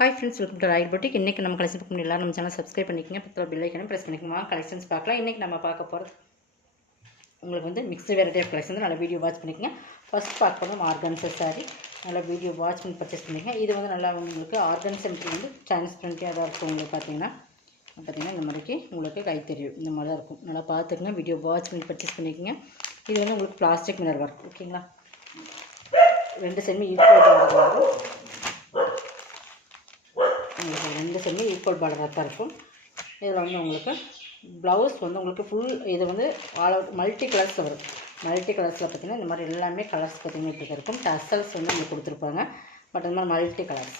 Hi friends, welcome to Royal Boutique. இன்னைக்கு நம்ம collection பார்க்க முடியல. நம்ம சேனல் சப்ஸ்கிரைப் பண்ணிக்கங்க. பக்கத்துல பெல் ஐகானை பிரஸ் பண்ணிக்கங்க. கலெக்ஷன்ஸ் பார்க்கலாம். இன்னைக்கு நம்ம பார்க்க போறது உங்களுக்கு வந்து மிக்ஸ்டு வெரைட்டி ஆஃப் கலெக்ஷன். நல்ல வீடியோ வாட்ச் பண்ணிக்கங்க. ஃபர்ஸ்ட் பார்க்க போறது ஆர்கன்சா saree. நல்ல வீடியோ வாட்ச் பண்ணி பர்ச்சேஸ் பண்ணிக்கங்க. இது வந்து நல்லா உங்களுக்கு ஆர்கன்சா மெட்டீரியல் வந்து டிரான்ஸ்பரண்டா தான் இருக்கும். உங்களுக்கு பாத்தீங்கன்னா இந்த மாதிரிக்கு உங்களுக்கு கை தெரியும். இந்த மாதிரி தான் இருக்கும். நல்லா பாத்துக்கங்க. வீடியோ வாட்ச் பண்ணி பர்ச்சேஸ் பண்ணிக்கங்க. இது வந்து உங்களுக்கு பிளாஸ்டிக் மிரர் வர்க். ஓகேங்களா? ரெண்டு சைடுமே ஈக்குவல் பார்டர் வரும். உங்களுக்கு ரெண்டு சைடுமே ஈக்குவல் பார்டராக தான் இருக்கும். இதில் வந்து உங்களுக்கு ப்ளவுஸ் வந்து உங்களுக்கு ஃபுல் இது வந்து ஆல் அவுட் மல்டி கலர்ஸில் வரும். மல்டி கலர்ஸில் பார்த்திங்கன்னா இந்த மாதிரி எல்லாமே கலர்ஸ் பார்த்திங்கன்னா இப்படி இருக்கும். டசல்ஸ் வந்து உங்களுக்கு கொடுத்துருப்பாங்க. பட் இந்த மாதிரி மல்டி கலர்ஸ்.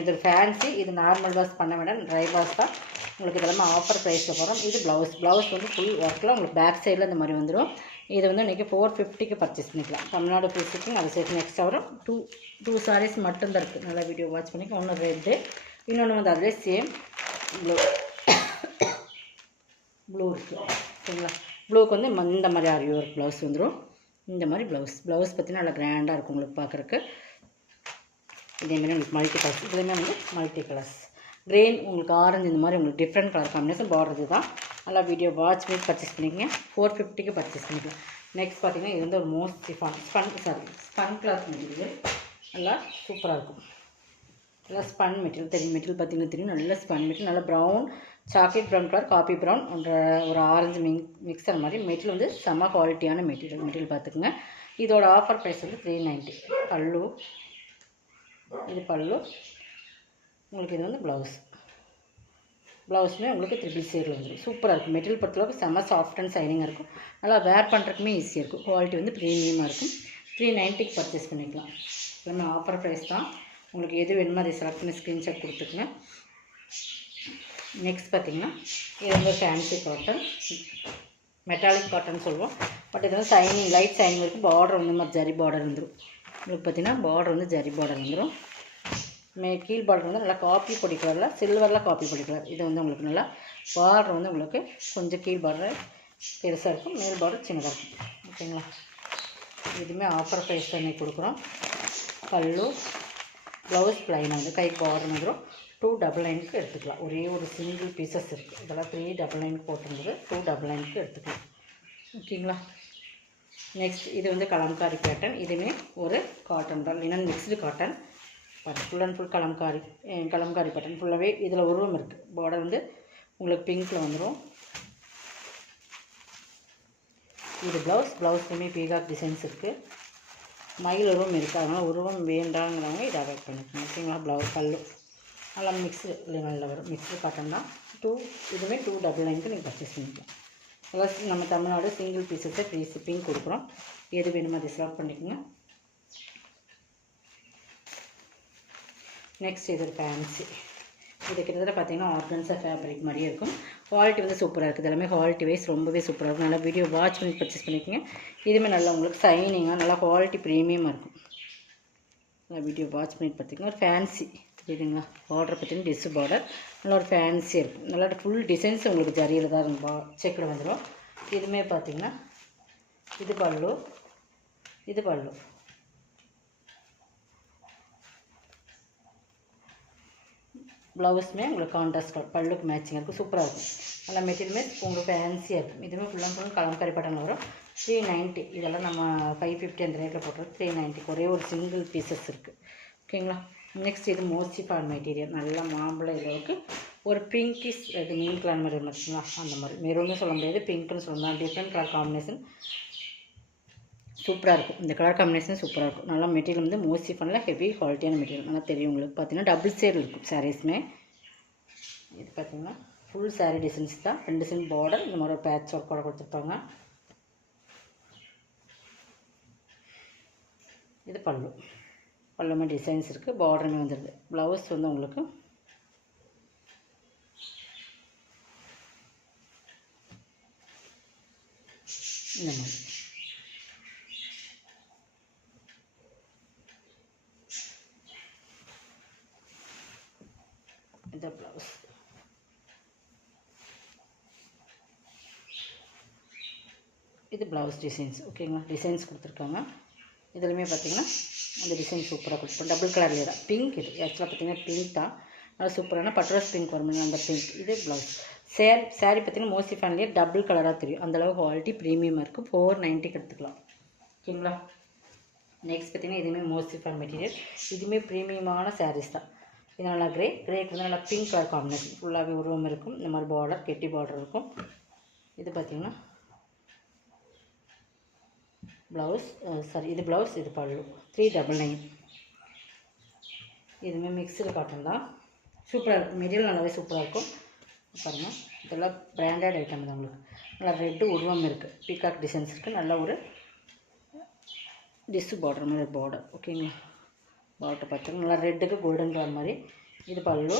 இது ஃபேன்சி. இது நார்மல் வாஷ் பண்ண வேண்டாம், ட்ரை வாஷ் தான். உங்களுக்கு இதெல்லாமே ஆஃபர் ப்ரைஸில் போகிறோம். இது ப்ளவுஸ் வந்து ஃபுல் ஒர்க்கில் உங்களுக்கு பேக் சைடில் இந்த மாதிரி வந்துடும். இது வந்து இன்றைக்கி 450க்கு பர்ச்சேஸ் பண்ணிக்கலாம். தமிழ்நாடு ஃபுல் ஷிப்பிங் அது சேர்த்து நெக்ஸ்ட் வரும். டூ சாரீஸ் மட்டும்தான் இருக்குது. நல்லா வீடியோ வாட்ச் பண்ணிக்க. ஒன்று ரெட்டு, இன்னொன்று வந்து அதிலே சேம் ப்ளூ இருக்குது. ஓகேங்களா? ப்ளூக்கு வந்து இந்த மாதிரி ஆரி ஒர்க் ப்ளவுஸ் வந்துடும். இந்த மாதிரி ப்ளவுஸ் பார்த்திங்கன்னா நல்லா கிராண்டாக இருக்கும் உங்களுக்கு பார்க்குறக்கு. இதேமாதிரி உங்களுக்கு மல்டி கலர்ஸ். இதுலேயுமே வந்து மல்டி கலர்ஸ். க்ரீன், உங்களுக்கு ஆரஞ்சு, இந்த மாதிரி உங்களுக்கு டிஃப்ரெண்ட் கலர் காம்பினேஷன் பார்டர் தான். நல்லா வீடியோ வாட்ச் பண்ணி பர்ச்சேஸ் பண்ணிக்கங்க. 450க்கு பர்ச்சேஸ் பண்ணிக்கலாம். நெக்ஸ்ட் பார்த்திங்கன்னா இது வந்து ஒரு மோஸ்ட் ஸ்பன் கிளாத் மெட்டீரியல். நல்லா சூப்பராக இருக்கும். நல்லா ஸ்பன் மெட்டீரியல் பார்த்திங்கன்னா நல்ல ஸ்பன் மெட்டீரியல். நல்லா brown, chocolate brown colour, copy brown, ஒரு ஆரஞ்சு மிக்சர் மாதிரி மெட்டீரியல் வந்து செம்ம குவாலிட்டியான மெட்டீரியல் பார்த்துக்குங்க. இதோட ஆஃபர் ப்ரைஸ் வந்து 390. பல்லு, இது பல்லு. உங்களுக்கு இது வந்து ப்ளவுஸுமே உங்களுக்கு 3 ஷேடில் வந்துடும். சூப்பராக இருக்கும். மெட்டீரியல் பொறுத்தளவுக்கு செம்ம சாஃப்ட் அண்ட் சைனிங்காக இருக்கும். நல்லா வேர் பண்ணுறதுக்குமே ஈஸியாக இருக்கும். குவாலிட்டி வந்து ப்ரீமியமாக இருக்கும். 390க்கு பர்ச்சேஸ் பண்ணிக்கலாம். எல்லாமே ஆஃபர் ப்ரைஸ் தான். உங்களுக்கு எது வேணுமோ அதை செலக்ட் பண்ணி ஸ்க்ரீன்ஷாட் கொடுத்துக்குங்க. நெக்ஸ்ட் பார்த்திங்கன்னா இது வந்து ஃபேன்சி காட்டன், மெட்டாலிக் காட்டன் சொல்லுவோம். பட் இது வந்து சைனிங், லைட் சைனிங் இருக்கும். பார்டர் வந்து மாதிரி ஜரி பார்டர் வந்துடும். உங்களுக்கு பார்த்திங்கன்னா பார்டர் வந்து ஜரி பார்டர் வந்துடும். கீழ் பார்டர் வந்து நல்லா காப்பி பொடி கலரில், சில்வரில் காப்பி பொடி கலர். இது வந்து உங்களுக்கு நல்லா பார்டர் வந்து உங்களுக்கு கொஞ்சம் கீழ் பார்டர் பெருசாக இருக்கும், மேல் பார்டர் சின்னதாக இருக்கும். ஓகேங்களா? இதுவுமே ஆஃபர் ப்ரைஸ் பண்ணி கொடுக்குறோம். பல்லு, ப்ளவுஸ் ப்ளைனாக வந்து கை பார்டர் வந்துடும். 299க்கு எடுத்துக்கலாம். ஒரே ஒரு சிங்கிள் பீசஸ் இருக்குது. இதெல்லாம் 399க்கு போட்டிருந்தது. 299க்கு எடுத்துக்கலாம். ஓகேங்களா? நெக்ஸ்ட் இது வந்து கலம்காரி பேட்டர்ன். இதுவுமே ஒரு காட்டன் தான், linen mixed cotton. Full and full Kalamkari pattern ஃபுல்லாகவே இதில் உருவம் இருக்குது. பார்டர் வந்து உங்களுக்கு பிங்க்கில் வந்துடும். இது ப்ளவுஸ்லேயுமே பீகாக் டிசைன்ஸ் இருக்குது. மயில் உருவம் இருக்குது. அதனால் உருவம் வேண்டாங்கிறவங்க இதை அவாய்ட் பண்ணிக்கணும். ஓகேங்களா? பல்லு நல்லா மிக்ஸ்டு லெவலில் வரும். மிக்ஸ்டு காட்டன் தான். இதுவுமே 299க்கு நீங்கள் பர்ச்சேஸ் பண்ணிக்கலாம். ப்ளஸ் நம்ம தமிழ்நாடு சிங்கிள் பீஸஸை ஃப்ரீ ஷிப்பிங் கொடுக்குறோம். எது வேணுமோ அதை செலக்ட் பண்ணிக்கோங்க. நெக்ஸ்ட் இது ஒரு ஃபேன்சி. இது கிட்டத்தட்ட பார்த்திங்கன்னா ஆர்கன்ஸா ஃபேப்ரிக் மாதிரியே இருக்கும். குவாலிட்டி வந்து சூப்பராக இருக்குது. எல்லாமே குவாலிட்டி வைஸ் ரொம்பவே சூப்பராக இருக்கும். நல்லா வீடியோ வாட்ச் பண்ணி பர்ச்சேஸ் பண்ணிக்கோங்க. இதுவுமே நல்லா உங்களுக்கு சைனிங்காக நல்லா குவாலிட்டி ப்ரீமியமாக இருக்கும். நல்லா வீடியோ வாட்ச் பண்ணி பார்த்திங்கன்னா ஒரு ஃபேன்சி புரியுதுங்களா? பார்டர் பார்த்திங்கன்னா டிஸ்ஸு பார்டர் நல்லா ஒரு ஃபேன்சியாக இருக்கும். நல்லா ஃபுல் டிசைன்ஸ் உங்களுக்கு ஜரியில் தான் இருக்கும். செக்கில் வந்துடும். இதுவுமே பார்த்திங்கன்னா இது பல்லு, ப்ளவுஸுமே உங்களுக்கு கான்ட்ராஸ்ட் பல்லுக்கு மேட்சிங்காக இருக்கும். சூப்பராக இருக்கும். நல்லா மெட்டீரியலுமே உங்களுக்கு ஃபேன்சியாக இருக்கும். இதுவுமே ஃபுல் அண்ட் ஃபுல் கலம்காரி பேட்டர்னில் வரும். 390. இதெல்லாம் நம்ம 550 அந்த ரேட்டில் போட்டுறது. 390க்கு ஒரே ஒரு சிங்கிள் பீசஸ் இருக்குது. ஓகேங்களா? நெக்ஸ்ட் இது மோஸ்டிஃபான் மெட்டீரியல். நல்லா மாம்பழம் அளவுக்கு ஒரு பிங்கிஷ் ரெட் மீன் கலர் மாதிரி இருந்துச்சுங்களா? அந்த மாதிரி மெரூன்னு சொல்ல முடியாது, பிங்க்னு சொல்லலாம். டிஃப்ரெண்ட் கலர் காம்பினேஷன் சூப்பராக இருக்கும். இந்த கலர் காம்பினேஷன் சூப்பராக இருக்கும். நல்லா மெட்டீரியல் வந்து மோஸ்டிஃபானில் ஹெவி குவாலிட்டியான மெட்டீரியல். நல்லா தெரியும் உங்களுக்கு. பார்த்தீங்கன்னா டபுள் ஷேட் இருக்கும் சாரீஸுமே. இது பார்த்திங்கன்னா ஃபுல் சாரீ டிசைன்ஸ் தான். 2 சைடு பார்டர் இந்த மாதிரி ஒரு பேட்ச் ஒர்க் கூட கொடுத்துருப்பாங்க. இது பல்லுமே டிசைன்ஸ் இருக்குது. பார்டருமே வந்துடுது. ப்ளவுஸ் வந்து உங்களுக்கு இந்த மாதிரி இந்த ப்ளவுஸ். இது ப்ளவுஸ் டிசைன்ஸ். ஓகேங்களா? டிசைன்ஸ் கொடுத்துருக்காங்க. இதுலையுமே பார்த்திங்கன்னா அந்த டிசைன் சூப்பராக கொடுப்போம். டபுள் கலர்லேயே தான், பிங்க் இது ஆக்சுவலாக பார்த்திங்கன்னா பிங்க் தான், நல்லா சூப்பரான பட்ரோஸ் பிங்க் வரும் அந்த பிங்க். இது ப்ளவுஸ். சாரீ பார்த்திங்கன்னா மோஸ்ட்லி ஃபேன்லேயே டபுள் கலராக தெரியும், அந்தளவு குவாலிட்டி ப்ரீமியமாக இருக்குது. 490 எடுத்துக்கலாம். ஓகேங்களா. நெக்ஸ்ட் பார்த்திங்கன்னா இதுவுமே மோஸ்ட்லி ஃபேன் மெட்டீரியல், இதுவுமே ப்ரீமியமான சாரீஸ் தான். இது நல்லா கிரேக்கு வந்து நல்லா பிங்க் கலர் காம்பினேஷன், ஃபுல்லாகவே உருவம் இருக்கும். இந்த மாதிரி பார்டர் கெட்டி பார்டர் இருக்கும். இது பார்த்திங்கன்னா ப்ளவுஸ், இது ப்ளவுஸ், இது பல்லு. 399. இதுவுமே மிக்சடு காட்டன் தான், சூப்பராக இருக்கும். மெட்டீரியல் நல்லாவே சூப்பராக இருக்கும். பாருங்கள், இதெல்லாம் பிராண்டட் ஐட்டம் தான். உங்களுக்கு நல்லா ரெட்டு உருவம் இருக்குது, பீகாக் டிசைன்ஸ் இருக்குது. நல்ல ஒரு டிஸ்ஸு பார்டர் மாதிரி பார்டர். ஓகேங்களா. பார்டர் பார்த்துங்க, நல்லா ரெட்டுக்கு கோல்டன் கலர் மாதிரி. இது பல்லு.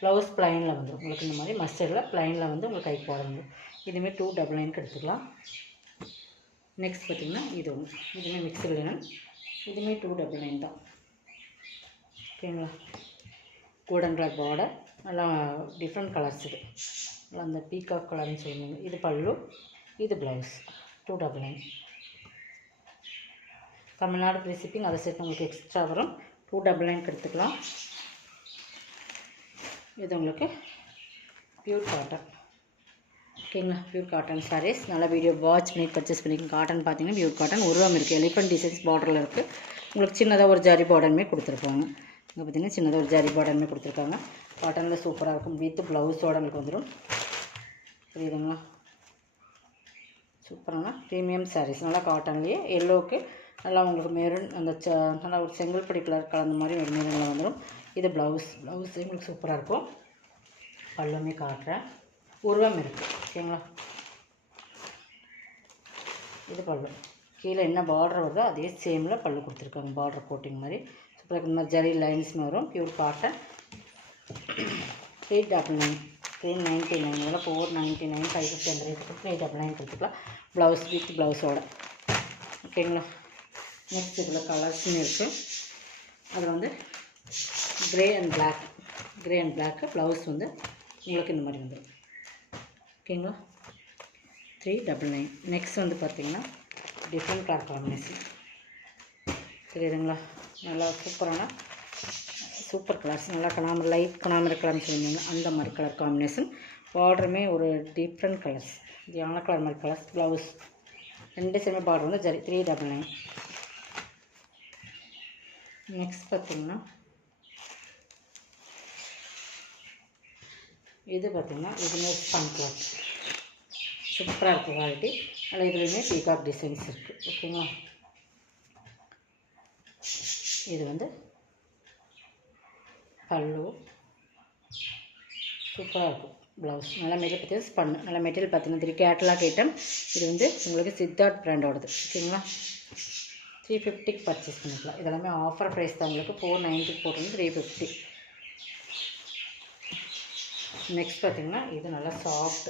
ப்ளவுஸ் ப்ளைனில் வந்துடும் உங்களுக்கு. இந்த மாதிரி மஸ்டர்டில் ப்ளைனில் வந்து உங்களுக்கு கைக்கு போட வந்துடும். இதுவுமே 299 எடுத்துக்கலாம். நெக்ஸ்ட் பார்த்திங்கன்னா இது ஒன்று, இதுவுமே மிக்சடு லினன், இதுவுமே 299 தான். ஓகேங்களா. கோல்டன் கலர் பார்டர், நல்லா டிஃப்ரெண்ட் கலர்ஸ். இது நல்லா அந்த பீகாக் கலர்னு சொல்லுவாங்க. இது பல்லு, இது ப்ளவுஸ். 299. தமிழ்நாடு ஃப்ரீ ஷிப்பிங், அதை சேர்த்து உங்களுக்கு எக்ஸ்ட்ரா வரும். 299 எடுத்துக்கலாம். இது உங்களுக்கு பியூர் காட்டன். ஓகேங்களா. Pure cotton sarees. நல்லா வீடியோ வாட்ச் பண்ணி பர்ச்சேஸ் பண்ணிக்கோங்க. காட்டன் பார்த்தீங்கன்னா பியூர் காட்டன் உருவம் இருக்குது, எலிஃபண்ட் டிசைன்ஸ் பார்டரில் இருக்குது. உங்களுக்கு சின்னதாக ஒரு ஜரி பார்டருமே கொடுத்துருப்பாங்க. இங்கே பார்த்தீங்கன்னா சின்னதாக ஒரு ஜரி பார்டருமே கொடுத்துருக்காங்க. காட்டனில் சூப்பராக இருக்கும். வித் ப்ளவுஸோட உங்களுக்கு வந்துடும். புரியுதுங்களா. சூப்பரான ப்ரீமியம் சாரீஸ், நல்லா காட்டன்லேயே எல்லோவுக்கு நல்லா உங்களுக்கு மெரூன் அந்த நல்லா ஒரு செங்கல்படி கலர் கலந்த மாதிரி ஒரு மெரூனில் வந்துடும். இது ப்ளவுஸ் உங்களுக்கு சூப்பராக இருக்கும். பல்லுமே காட்டுறேன், உருவம் இருக்குது. ஓகேங்களா. இது பல்லு, கீழே என்ன பார்டர் வருதோ அதே சேமில் பல்லு கொடுத்துருக்காங்க. பார்டர் கோட்டிங் மாதிரி சூப்பராக இந்த மாதிரி ஜரி லைன்ஸ்னு வரும். Pure cotton. 899, 399, இதெல்லாம் 499, 550 அந்த ரேட் கொடுத்து 899 கொடுத்துக்கலாம். ப்ளவுஸ் வித் ப்ளவுஸோட. ஓகேங்களா. நெக்ஸ்ட் இதில் கலர்ஸ்னு இருக்குது. அதில் வந்து கிரே அண்ட் பிளாக்கு ப்ளவுஸ் வந்து உங்களுக்கு இந்த மாதிரி வந்துடும். ஓகேங்களா. 399. நெக்ஸ்ட் வந்து பார்த்திங்கன்னா டிஃப்ரெண்ட் கலர் காம்பினேஷன். தெரியுதுங்களா. நல்லா சூப்பர் கலர்ஸ், நல்லா கனாமர் லைட் கனாமர் கலர்னு சொல்லுவாங்க, அந்த மாதிரி கலர் காம்பினேஷன். பார்டருமே ஒரு டிஃப்ரெண்ட் கலர்ஸ், யானை கலர் மாதிரி கலர்ஸ். ப்ளவுஸ் ரெண்டு சேமே பார்டர் வந்து ஜரி. 399. நெக்ஸ்ட் பார்த்திங்கன்னா இது பார்த்திங்கன்னா இதுவுமே ஸ்பன் கிளாத், சூப்பராக இருக்குது குவாலிட்டி. அதில் இதுலேயுமே பீகாக் டிசைன்ஸ் இருக்குது. ஓகேங்களா. இது வந்து பல்லு, சூப்பராக இருக்கும். ப்ளவுஸ் நல்லா மெட்டீரியல் பார்த்திங்கன்னா ஸ்பன், நல்லா மெட்டீரியல் பார்த்திங்கன்னா கேட்லாக் ஐட்டம். இது வந்து உங்களுக்கு சித்தார்த் பிராண்டோடது. ஓகேங்களா. 350 பர்ச்சேஸ் பண்ணிக்கலாம். இதெல்லாமே ஆஃபர் ப்ரைஸ் தான். உங்களுக்கு 490 போட்டு 350. நெக்ஸ்ட் பார்த்திங்கன்னா இது நல்லா சாஃப்ட்,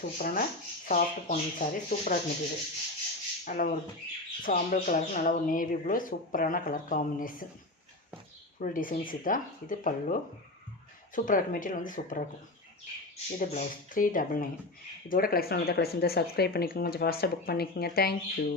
சூப்பரான சாஃப்ட் பொன்னி சாரி. சூப்பராக மெட்டீரியல், நல்லா ஒரு சாம்பல் கலருக்கு நல்லா ஒரு நேவி ப்ளூ, சூப்பரான கலர் காம்பினேஷன். ஃபுல் டிசைன்ஸ் இதுதான். இது பல்லு, சூப்பராக இருக்கும். மெட்டீரியல் வந்து சூப்பராக இருக்கும். இது ப்ளவுஸ். 399. இதோட கலெக்ஷன் சப்ஸ்கிரைப் பண்ணிக்கோங்க, கொஞ்சம் ஃபாஸ்ட்டாக புக் பண்ணிக்கோங்க. தேங்க்யூ.